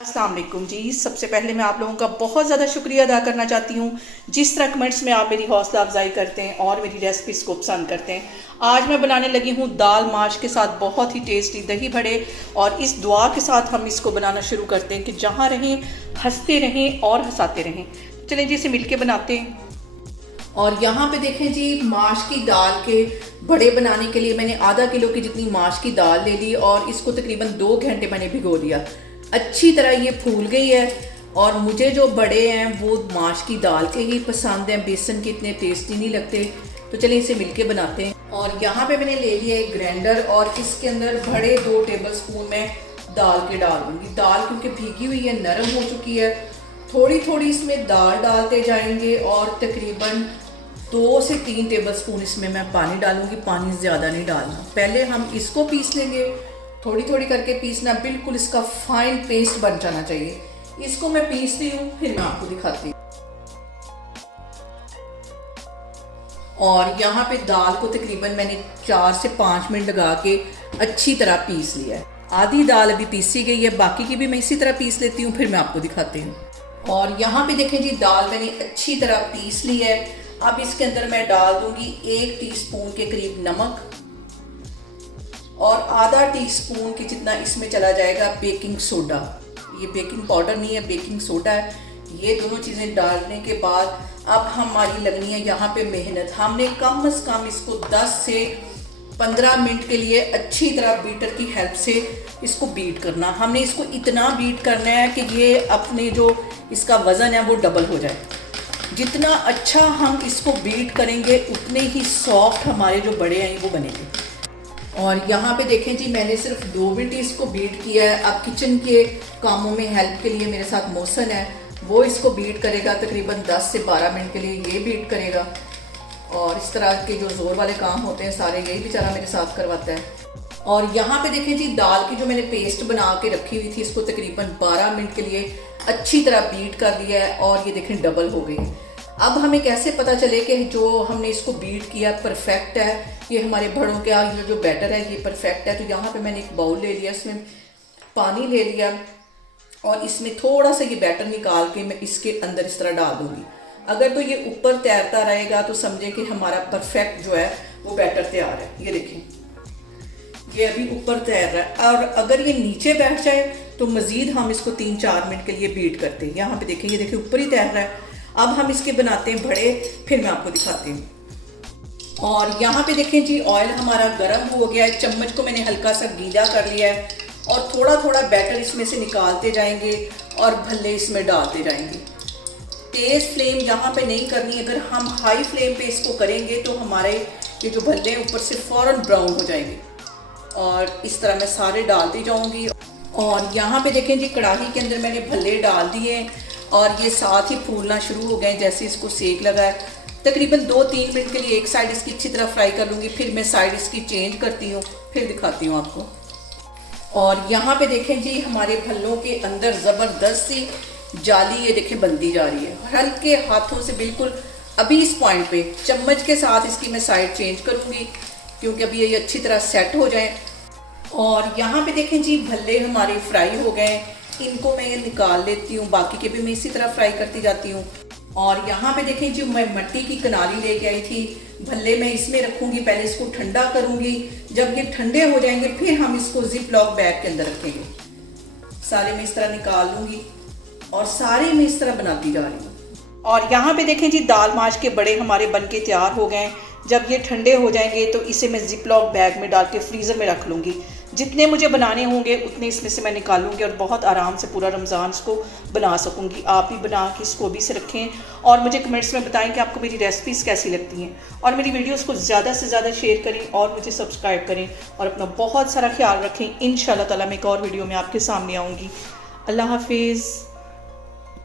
अस्सलाम वालेकुम जी। सबसे पहले मैं आप लोगों का बहुत ज़्यादा शुक्रिया अदा करना चाहती हूँ जिस तरह कमेंट्स में आप मेरी हौसला अफजाई करते हैं और मेरी रेसिपीज़ को पसंद करते हैं। आज मैं बनाने लगी हूँ दाल माश के साथ बहुत ही टेस्टी दही बड़े, और इस दुआ के साथ हम इसको बनाना शुरू करते हैं कि जहाँ रहें हंसते रहें और हंसाते रहें। चलें जी, इसे मिलके बनाते हैं। और यहाँ पे देखें जी, माश की दाल के बड़े बनाने के लिए मैंने आधा किलो की जितनी माश की दाल ले ली और इसको तकरीबन 2 घंटे मैंने भिगो दिया। अच्छी तरह ये फूल गई है और मुझे जो बड़े हैं वो माश की दाल के ही पसंद हैं, बेसन के इतने टेस्टी नहीं लगते। तो चलिए इसे मिलके बनाते हैं। और यहाँ पे मैंने ले लिया एक ग्राइंडर और इसके अंदर बड़े 2 टेबलस्पून मैं दाल के डाल दूँगी। दाल क्योंकि भीगी हुई है, नरम हो चुकी है, थोड़ी थोड़ी इसमें दाल डालते जाएंगे और तकरीबन 2 से 3 टेबलस्पून इसमें मैं पानी डालूंगी। पानी ज़्यादा नहीं डालना। पहले हम इसको पीस लेंगे, थोड़ी थोड़ी करके पीसना, बिल्कुल इसका फाइन पेस्ट बन जाना चाहिए। इसको मैं पीसती हूँ, फिर मैं आपको दिखाती हूँ। और यहाँ पे दाल को तकरीबन मैंने 4 से 5 मिनट लगा के अच्छी तरह पीस लिया है। आधी दाल अभी पीसी गई है, बाकी की भी मैं इसी तरह पीस लेती हूँ, फिर मैं आपको दिखाती हूँ। और यहाँ पे देखें जी, दाल मैंने अच्छी तरह पीस ली है। अब इसके अंदर मैं डाल दूंगी 1 टीस्पून के करीब नमक और आधा टीस्पून के जितना इसमें चला जाएगा बेकिंग सोडा। ये बेकिंग पाउडर नहीं है, बेकिंग सोडा है। ये दोनों चीज़ें डालने के बाद अब हमारी लगनी है यहाँ पे मेहनत। हमने कम से कम इसको 10 से 15 मिनट के लिए अच्छी तरह बीटर की हेल्प से इसको बीट करना। हमने इसको इतना बीट करना है कि ये अपने जो इसका वज़न है वो डबल हो जाए। जितना अच्छा हम इसको बीट करेंगे उतने ही सॉफ्ट हमारे जो बड़े हैं वो बनेंगे। और यहाँ पे देखें जी, मैंने सिर्फ 2 मिनट इसको बीट किया है। अब किचन के कामों में हेल्प के लिए मेरे साथ मोहसन है, वो इसको बीट करेगा। तकरीबन 10 से 12 मिनट के लिए ये बीट करेगा। और इस तरह के जो ज़ोर वाले काम होते हैं सारे यही बेचारा मेरे साथ करवाता है। और यहाँ पे देखें जी, दाल की जो मैंने पेस्ट बना के रखी हुई थी, इसको तकरीबन 12 मिनट के लिए अच्छी तरह बीट कर दिया है और ये देखें डबल हो गई। अब हमें कैसे पता चले कि जो हमने इसको बीट किया परफेक्ट है, ये हमारे बड़ों का ये जो बैटर है ये परफेक्ट है। तो यहाँ पे मैंने एक बाउल ले लिया, इसमें पानी ले लिया और इसमें थोड़ा सा ये बैटर निकाल के मैं इसके अंदर इस तरह डाल दूँगी। अगर तो ये ऊपर तैरता रहेगा तो समझे कि हमारा परफेक्ट जो है वो बैटर तैयार है। ये देखें, ये अभी ऊपर तैर रहा है। और अगर ये नीचे बैठ जाए तो मज़ीद हम इसको 3-4 मिनट के लिए बीट करते हैं। यहाँ पे देखें, ये देखें ऊपर ही तैर रहा है। अब हम इसके बनाते हैं बड़े, फिर मैं आपको दिखाती हूँ। और यहाँ पे देखें जी, ऑयल हमारा गर्म हो गया है। चम्मच को मैंने हल्का सा गीला कर लिया है और थोड़ा थोड़ा बैटर इसमें से निकालते जाएंगे और भल्ले इसमें डालते जाएंगे। तेज़ फ्लेम यहाँ पे नहीं करनी। अगर हम हाई फ्लेम पे इसको करेंगे तो हमारे ये जो भल्ले ऊपर से फ़ौरन ब्राउन हो जाएंगे। और इस तरह मैं सारे डालती जाऊँगी। और यहाँ पे देखें जी, कढ़ाई के अंदर मैंने भल्ले डाल दिए और ये साथ ही फूलना शुरू हो गए जैसे इसको सेक लगा है। तकरीबन 2-3 मिनट के लिए एक साइड इसकी अच्छी तरह फ्राई कर लूँगी, फिर मैं साइड इसकी चेंज करती हूँ, फिर दिखाती हूँ आपको। और यहाँ पे देखें जी, हमारे भल्लों के अंदर ज़बरदस्त सी जाली ये देखें बनती जा रही है। हल्के हाथों से बिल्कुल अभी इस पॉइंट पे चम्मच के साथ इसकी मैं साइड चेंज करूँगी क्योंकि अभी ये अच्छी तरह सेट हो जाए। और यहाँ पे देखें जी, भल्ले हमारे फ्राई हो गए। इनको मैं ये निकाल लेती हूँ, बाकी के भी मैं इसी तरह फ्राई करती जाती हूँ। और यहाँ पे देखें जी, मैं मिट्टी की कनाली लेके आई थी। भल्ले मैं इसमें रखूँगी, पहले इसको ठंडा करूँगी। जब ये ठंडे हो जाएंगे फिर हम इसको जिप लॉक बैग के अंदर रखेंगे। सारे मैं इस तरह निकाल लूँगी और सारे मैं इस तरह बनाती जा रही हूँ। और यहाँ पे देखें जी, दाल माश के बड़े हमारे बन के तैयार हो गए। जब ये ठंडे हो जाएंगे तो इसे मैं जिप लॉक बैग में डाल के फ्रीज़र में रख लूँगी। जितने मुझे बनाने होंगे उतने इसमें से मैं निकालूंगी और बहुत आराम से पूरा रमज़ान इसको बना सकूंगी। आप भी बना के इसको भी से रखें और मुझे कमेंट्स में बताएं कि आपको मेरी रेसिपीज़ कैसी लगती हैं। और मेरी वीडियोस को ज़्यादा से ज़्यादा शेयर करें और मुझे सब्सक्राइब करें और अपना बहुत सारा ख्याल रखें। इंशाल्लाह ताला मैं एक और वीडियो में आपके सामने आऊँगी। अल्लाह हाफिज़।